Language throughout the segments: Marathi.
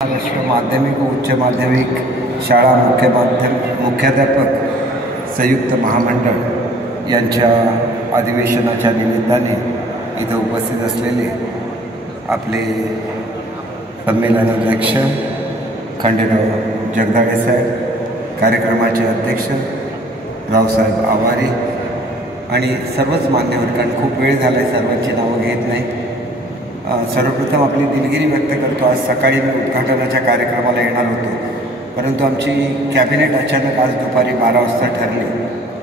महाराष्ट्र माध्यमिक व उच्च माध्यमिक शाळा मुख्याध्यापक संयुक्त महामंडळ यांच्या अधिवेशनाच्या निमित्ताने इथं उपस्थित असलेले आपले संमेलनाध्यक्ष खंडेराव जगदाळे साहेब, कार्यक्रमाचे अध्यक्ष रावसाहेब आवारी आणि सर्वच मान्यवर, कारण खूप वेळ झाला आहे, सर्वांची नावं घेत नाही. सर्वप्रथम आपली दिलगिरी व्यक्त करतो. आज सकाळी मी उद्घाटनाच्या कार्यक्रमाला येणार होतो, परंतु आमची कॅबिनेट अचानक आज दुपारी 12 वाजता ठरली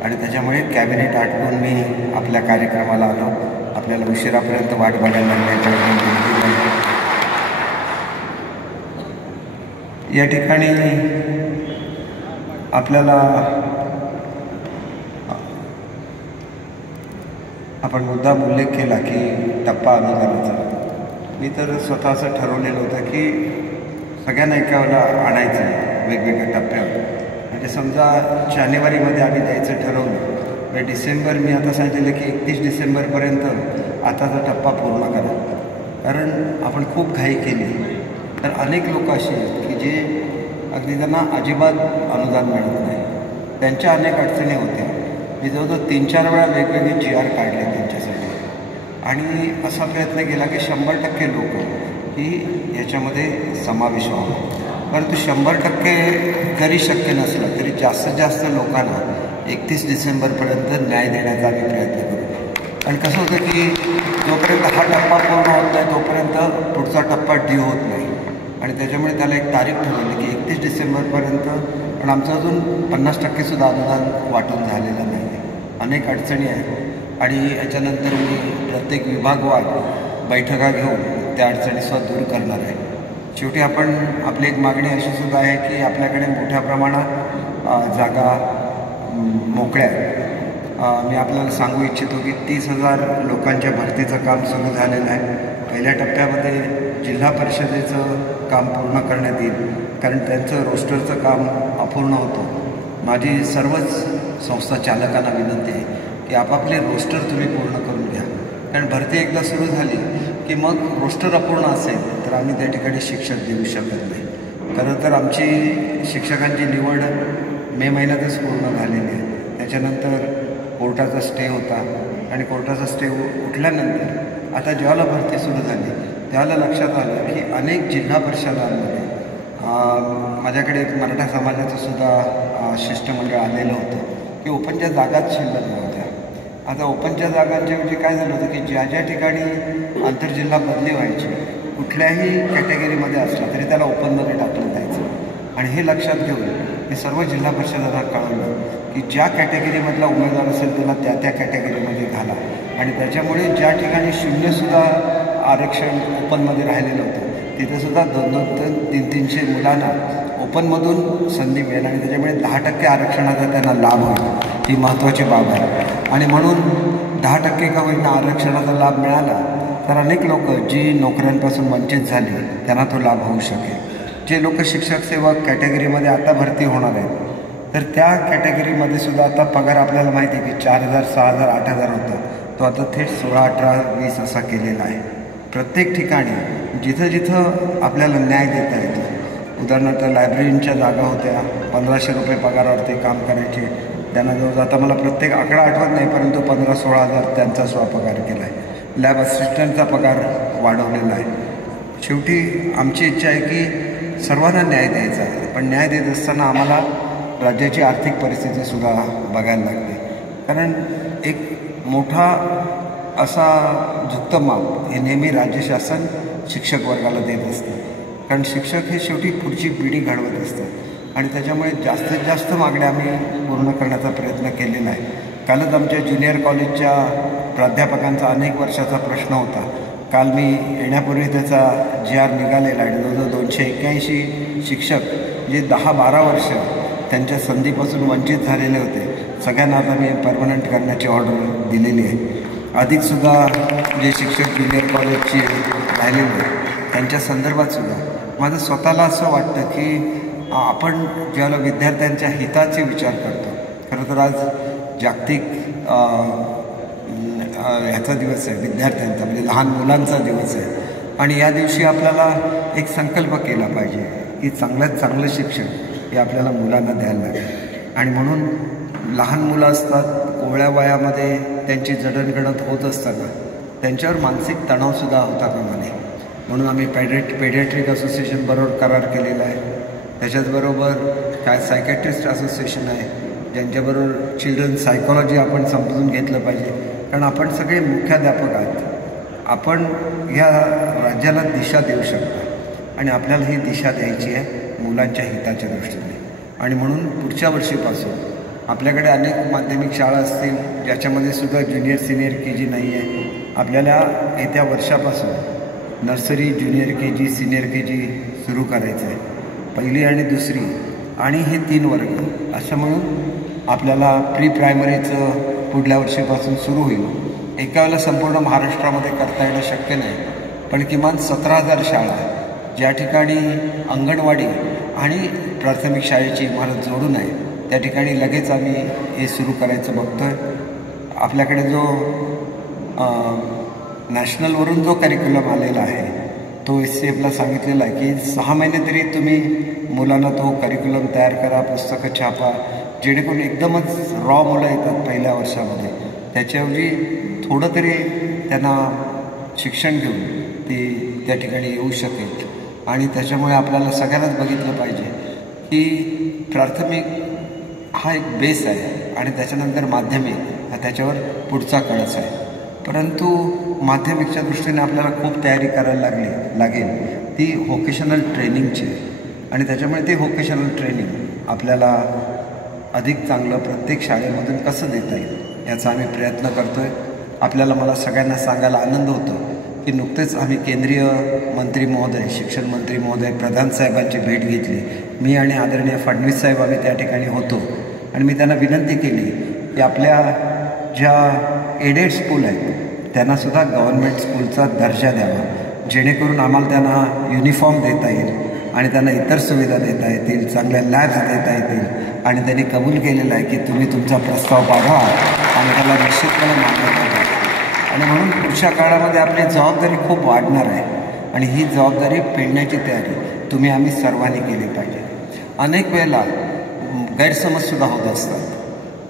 आणि त्याच्यामुळे कॅबिनेट आटपून मी आपल्या कार्यक्रमाला आलो. आपल्याला उशिरापर्यंत वाट बघायला लागण्याच्या या ठिकाणी आपल्याला आपण मुद्दाम उल्लेख केला की टप्पा अनुदानाचा. मी तर स्वतः असं ठरवलेलं होतं की सगळ्यांना एकाला आणायचं वेगवेगळ्या टप्प्यावर. म्हणजे समजा जानेवारीमध्ये आम्ही द्यायचं ठरवलं, डिसेंबर मी आता सांगितलेलं की 31 डिसेंबरपर्यंत आताचा टप्पा पूर्ण करा. कारण आपण खूप घाई केली तर अनेक लोक असे आहेत की जे अगदी त्यांना अजिबात अनुदान मिळत नाही. त्यांच्या अनेक अडचणी होत्या. मी जवळजवळ 3-4 वेळा वेगवेगळे GR काढले त्यांच्यासाठी आणि असा प्रयत्न केला की 100% लोक ही याच्यामध्ये समावेश व्हावा. परंतु 100% जरी शक्य नसलं तरी जास्तीत जास्त लोकांना 31 डिसेंबरपर्यंत न्याय देण्याचा आम्ही प्रयत्न करू. कारण कसं होतं की जोपर्यंत हा टप्पा पूर्ण होत नाही तोपर्यंत पुढचा टप्पा ड्यू होत नाही आणि त्याच्यामुळे त्याला एक तारीख ठरवली की 31 डिसेंबरपर्यंत. पण आमचं अजून 50%सुद्धा अनुदान वाटून झालेलं नाही. अनेक अडचणी आहेत आणि याच्यानंतर मी प्रत्येक विभागवार बैठका घेऊन त्या अडचणीसुद्धा दूर करणार आहे. शेवटी आपली एक मागणी अशी सुद्धा आहे की आपल्याकडे मोठ्या प्रमाणात जागा मोकळ्या आहेत. मी आपल्याला सांगू इच्छितो की 30,000 लोकांच्या भरतीचं काम सुरू झालेलं आहे. पहिल्या टप्प्यामध्ये जिल्हा परिषदेचं काम पूर्ण करण्यात येईल, कारण त्यांचं रोस्टरचं काम अपूर्ण होतं. माझी सर्वच संस्था चालकांना विनंती आहे की आपापले रोस्टर तुम्ही पूर्ण करून घ्या, कारण भरती एकदा सुरू झाली की मग रोस्टर अपूर्ण असेल तर आम्ही त्या ठिकाणी शिक्षक देऊ शकत नाही. खरं तर आमची शिक्षकांची निवड मे महिन्यातच पूर्ण झालेली आहे. त्याच्यानंतर कोर्टाचा स्टे होता आणि कोर्टाचा स्टे उठल्यानंतर आता ज्यावेळेला भरती सुरू झाली त्यावेळेला लक्षात आलं की अनेक जिल्हा परिषदांमध्ये माझ्याकडे एक मराठा समाजाचं सुद्धा शिष्टमंडळ आलेलं होतं की ओपनच्या जागाच शिल्लक नव्हत्या. आता ओपनच्या जागांच्या म्हणजे काय झालं होतं की ज्या ज्या ठिकाणी आंतरजिल्हा बदली व्हायची, कुठल्याही कॅटेगरीमध्ये असला तरी त्याला ओपनमध्ये टाकलं जायचं. आणि हे लक्षात घेऊन मी सर्व जिल्हा परिषदांना कळवलं की ज्या कॅटेगरीमधला उमेदवार असेल त्याला त्या त्या कॅटेगरीमध्ये घाला. आणि त्याच्यामुळे ज्या ठिकाणी शून्यसुद्धा आरक्षण ओपनमध्ये राहिलेलं होतं तिथेसुद्धा 200-300 मुलांना ओपनमधून संधी मिळेल आणि त्याच्यामुळे 10% आरक्षणाचा त्यांना लाभ होईल. ही महत्त्वाची बाब आहे. आणि म्हणून 10% का होईना आरक्षणाचा लाभ मिळाला तर अनेक लोक जी नोकऱ्यांपासून वंचित झाली त्यांना तो लाभ होऊ शकेल. जे लोक शिक्षक सेवक कॅटेगरीमध्ये आता भरती होणार आहेत तर त्या कॅटेगरीमध्ये सुद्धा आता पगार आपल्याला माहिती आहे की 4,000, 6,000, 8,000 होता, तो आता थेट 16, 18, 20 असा केलेला आहे. प्रत्येक ठिकाणी जिथं जिथं आपल्याला न्याय देता येतो, उदाहरणार्थ लायब्ररींच्या जागा होत्या 1,500 रुपये पगारावरती काम करायचे, त्यांना जवळ आता मला प्रत्येक आकडा आठवत नाही परंतु 15-16,000 त्यांचा स्वपगार केला आहे. लॅब असिस्टंटचा पगार वाढवलेला आहे. शेवटी आमची इच्छा आहे की सर्वांना न्याय द्यायचा आहे, पण न्याय देत असताना आम्हाला राज्याची आर्थिक परिस्थितीसुद्धा बघायला लागते. कारण एक मोठा असा झुकतं माप हे नेहमी राज्य शासन शिक्षक वर्गाला देत असतं, कारण शिक्षक हे शेवटी पुढची पिढी घडवत असतात आणि त्याच्यामुळे जास्तीत जास्त मागण्या आम्ही पूर्ण करण्याचा प्रयत्न केलेला आहे. कालच आमच्या ज्युनियर कॉलेजच्या प्राध्यापकांचा अनेक वर्षाचा प्रश्न होता. काल मी येण्यापूर्वी त्याचा GR निघालेला आहे. जवळजवळ 281 शिक्षक जे 10-12 वर्ष त्यांच्या संधीपासून वंचित झालेले होते, सगळ्यांना आता मी परमनंट करण्याची ऑर्डर दिलेली आहे. अधिकसुद्धा जे शिक्षक ज्युनियर कॉलेजचे राहिलेले त्यांच्या संदर्भातसुद्धा माझं स्वतःला असं वाटतं की आपण ज्यावेळेला विद्यार्थ्यांच्या हिताचे विचार करतो, खरं तर आज जागतिक ह्याचा दिवस आहे विद्यार्थ्यांचा, म्हणजे लहान मुलांचा दिवस आहे. आणि या दिवशी आपल्याला एक संकल्प केला पाहिजे की चांगल्यात चांगलं शिक्षण हे आपल्याला मुलांना द्यायला लागेल. आणि म्हणून लहान मुलं असतात, कोवळ्या वयामध्ये त्यांची जडणघडण होत असताना त्यांच्यावर मानसिक तणावसुद्धा होता कामा नये. म्हणून आम्ही पेडियाट्रिक असोसिएशन बरोबर करार केलेला आहे. त्याच्याचबरोबर काय सायकॅट्रिस्ट असोसिएशन आहे ज्यांच्याबरोबर चिल्ड्रन सायकॉलॉजी आपण समजून घेतलं पाहिजे. कारण आपण सगळे मुख्याध्यापक आहात, आपण ह्या राज्याला दिशा देऊ शकता आणि आपल्याला ही दिशा द्यायची आहे मुलांच्या हिताच्या दृष्टीने. आणि म्हणून पुढच्या वर्षीपासून आपल्याकडे अनेक माध्यमिक शाळा असतील ज्याच्यामध्ये सुद्धा ज्युनियर सिनियर KG नाही आहे. आपल्याला येत्या वर्षापासून nursery, junior KG, senior KG सुरू करायचं आहे. पहिली आणि दुसरी आणि हे 3 वर्ग असं म्हणून आपल्याला प्री प्रायमरीचं पुढल्या वर्षीपासून सुरू होईल. एका वेळेला संपूर्ण महाराष्ट्रामध्ये करता येणं शक्य नाही, पण किमान 17,000 शाळा ज्या ठिकाणी अंगणवाडी आणि प्राथमिक शाळेची इमारत जोडून आहे त्या ठिकाणी लगेच आम्ही हे सुरू करायचं बघतो आहे. आपल्याकडे जो नॅशनलवरून जो करिक्युलम आलेला आहे तो SCFला सांगितलेला आहे की 6 महिने तरी तुम्ही मुलांना तो करिक्युलम तयार करा, पुस्तकं छापा, जेणेकरून एकदमच रॉ मुलं येतात पहिल्या वर्षामध्ये त्याच्याऐवजी थोडं तरी त्यांना शिक्षण घेऊन ती त्या ठिकाणी येऊ शकेल. आणि त्याच्यामुळे आपल्याला सगळ्यांनाच बघितलं पाहिजे की प्राथमिक हा एक बेस आहे आणि त्याच्यानंतर माध्यमिक हा त्याच्यावर पुढचा कळस आहे. परंतु माध्यमिकच्या दृष्टीने आपल्याला खूप तयारी करायला लागेल ती व्होकेशनल ट्रेनिंगची आणि त्याच्यामुळे ते व्होकेशनल ट्रेनिंग आपल्याला अधिक चांगलं प्रत्येक शाळेमधून कसं देता येईल याचा आम्ही प्रयत्न करतो आहे. आपल्याला मला सगळ्यांना सांगायला आनंद होतो की नुकतेच आम्ही केंद्रीय मंत्री महोदय, शिक्षण मंत्री महोदय, प्रधान साहेबांची भेट घेतली. मी आणि आदरणीय फडणवीस साहेब आम्ही त्या ठिकाणी होतो आणि मी त्यांना विनंती केली की आपल्या ज्या एडेड स्कूल आहेत त्यांनासुद्धा गव्हर्नमेंट स्कूलचा दर्जा द्यावा, जेणेकरून आम्हाला त्यांना युनिफॉर्म देता येईल आणि त्यांना इतर सुविधा देता येतील, चांगल्या लॅब्स देता येतील. आणि त्यांनी कबूल केलेलं आहे की तुम्ही तुमचा प्रस्ताव पाठवा आणि त्याला निश्चितपणे मान्यता द्या. आणि म्हणून पुढच्या काळामध्ये आपली जबाबदारी खूप वाढणार आहे आणि ही जबाबदारी पेलण्याची तयारी आम्ही सर्वांनी केली पाहिजे. अनेक वेळेला गैरसमजसुद्धा होत असतात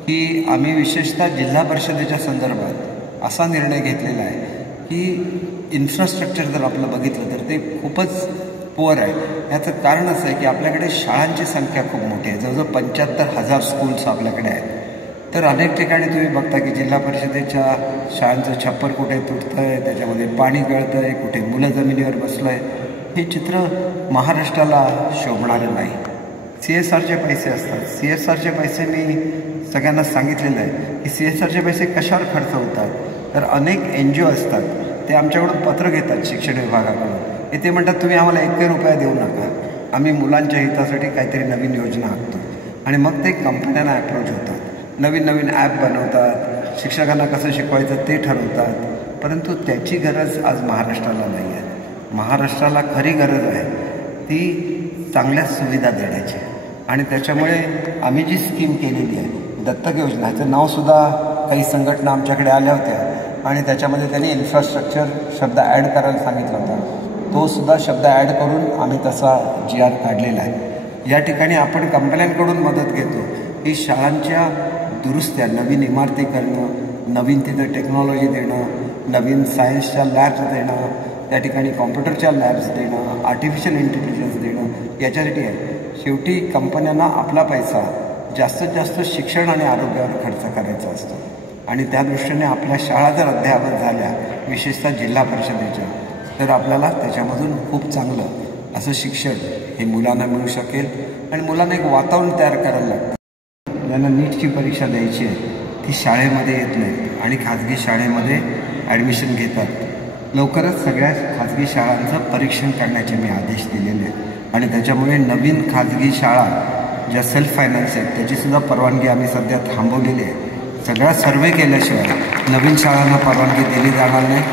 की आम्ही विशेषतः जिल्हा परिषदेच्या संदर्भात असा निर्णय घेतलेला आहे की इन्फ्रास्ट्रक्चर जर आपलं बघितलं तर ते खूपच पुअर आहे. याचं कारण असं आहे की आपल्याकडे शाळांची संख्या खूप मोठी आहे, जवळजवळ 75,000 स्कूल्स आपल्याकडे आहेत. तर अनेक ठिकाणी तुम्ही बघता की जिल्हा परिषदेच्या शाळांचं छप्पर कुठे तुटतं आहे, त्याच्यामध्ये पाणी गळतं आहे, कुठे मुलं जमिनीवर बसलं आहे. हे चित्र महाराष्ट्राला शोभणारं नाही. CSRचे पैसे असतात. CSRचे पैसे मी सगळ्यांना सांगितलेलं आहे की CSRचे पैसे कशावर खर्च होतात. तर अनेक NGO असतात ते आमच्याकडून पत्र घेतात शिक्षण विभागाकडून. ते म्हणतात तुम्ही आम्हाला 1 रुपया देऊ नका, आम्ही मुलांच्या हितासाठी काहीतरी नवीन योजना आखतो. आणि मग ते कंपन्यांना अप्रोच होतात, नवीन नवीन ॲप बनवतात, शिक्षकांना कसं शिकवायचं ते ठरवतात. परंतु त्याची गरज आज महाराष्ट्राला नाही आहे. महाराष्ट्राला खरी गरज आहे ती चांगल्या सुविधा देण्याची. आणि त्याच्यामुळे आम्ही जी स्कीम केलेली आहे दत्तक योजना, ह्याचं नावसुद्धा काही संघटना आमच्याकडे आल्या होत्या आणि त्याच्यामध्ये त्यांनी इन्फ्रास्ट्रक्चर शब्द ॲड करायला सांगितला होता. तो सुद्धा शब्द ॲड करून आम्ही तसा GR काढलेला आहे. या ठिकाणी आपण कंपन्यांकडून मदत घेतो की शाळांच्या दुरुस्त्या, नवीन इमारती करणं, नवीन तिथं टेक्नॉलॉजी देणं, नवीन सायन्सच्या लॅब्स देणं, त्या ठिकाणी कॉम्प्युटरच्या लॅब्स देणं, आर्टिफिशियल इंटेलिजन्स देणं, याच्यासाठी आहे. शेवटी कंपन्यांना आपला पैसा जास्तीत जास्त शिक्षण आणि आरोग्यावर खर्च करायचा असतो आणि त्या दृष्टीने आपल्या शाळा जर अद्ययावत झाल्या, विशेषतः जिल्हा परिषदेच्या, तर आपल्याला त्याच्यामधून खूप चांगलं असं शिक्षण हे मुलांना मिळू शकेल. आणि मुलांना एक वातावरण तयार करायला लागतं. ज्यांना नीटची परीक्षा द्यायची आहे ती शाळेमध्ये येत नाही आणि खाजगी शाळेमध्ये ॲडमिशन घेतात. लवकरच सगळ्या खाजगी शाळांचं परीक्षण करण्याचे मी आदेश दिलेले आहेत आणि त्याच्यामुळे नवीन खाजगी शाळा ज्या सेल्फ फायनान्स आहेत त्याचीसुद्धा परवानगी आम्ही सध्या थांबवलेली आहे. सगळा सर्वे केल्याशिवाय नवीन शाळांना परवानगी दिली जाणार नाही.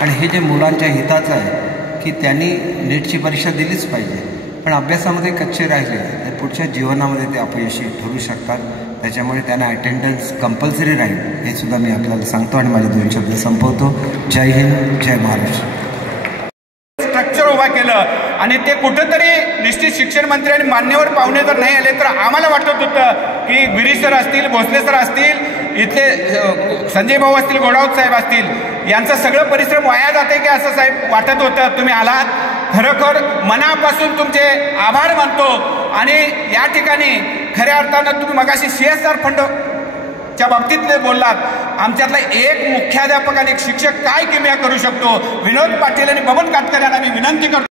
आणि हे जे मुलांच्या हिताचं आहे की त्यांनी नीटची परीक्षा दिलीच पाहिजे, पण अभ्यासामध्ये कच्चे राहिले तर पुढच्या जीवनामध्ये ते अपयशी ठरू शकतात. त्याच्यामुळे त्यांना अटेंडन्स कंपल्सरी राहील हे सुद्धा मी आपल्याला सांगतो आणि माझे 2 शब्द संपवतो. जय हिंद, जय महाराष्ट्र. आणि ते कुठंतरी निश्चित शिक्षण मंत्री आणि मान्यवर पाहुणे जर नाही आले तर आम्हाला वाटत होतं की गिरीश सर असतील, भोसले सर असतील, इथले संजय भाऊ असतील, घोडावत साहेब असतील, यांचं सगळं परिश्रम वाया जाते की असं साहेब वाटत होतं. तुम्ही आलात, खरोखर मनापासून तुमचे आभार मानतो. आणि या ठिकाणी खऱ्या अर्थानं तुम्ही मगाशी CSR फंडच्या बाबतीत बोललात. आमच्यातला एक मुख्याध्यापक आणि एक शिक्षक काय किमया करू शकतो, विनोद पाटील आणि बबन काटकर यांना मी विनंती करतो.